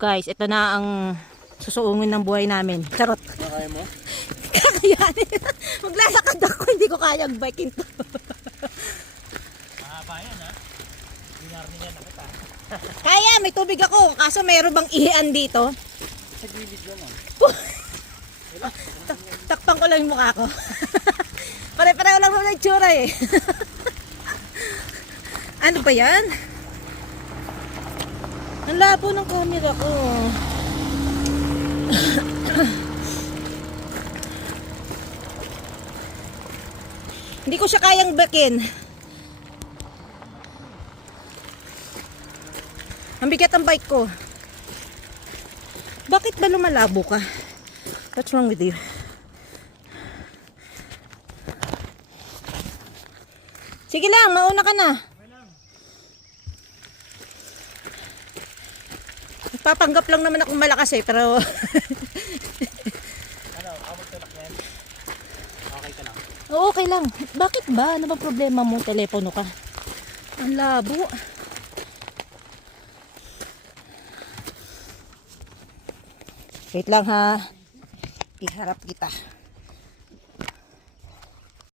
Guys, ito na ang susuungin ng buhay namin. Charot. Kaya mo? Kakayanin. Maglalakad ako, hindi ko kayang biking to. Mahaba yan ha. Dinarningan na kita. Kaya, may tubig ako. Kaso mayroon bang ihian dito? Sa gilid naman. Takpan ko lang yung mukha ko. Pare-pareho lang naman yung tsura eh. Ano ba yan? Ang labo ng camera ko. Hindi ko siya kayang bakin. Ang bigat ang bike ko. Bakit ba lumalabo ka? What's wrong with you? Sige lang, mauna ka na. Papanggap lang naman akong malakas eh, pero... Ano? Ako tulak yan? Okay ka lang? Oo, okay lang. Bakit ba? Ano ba problema mo? Telepono ka. Ang labo. Wait lang ha. Iharap kita.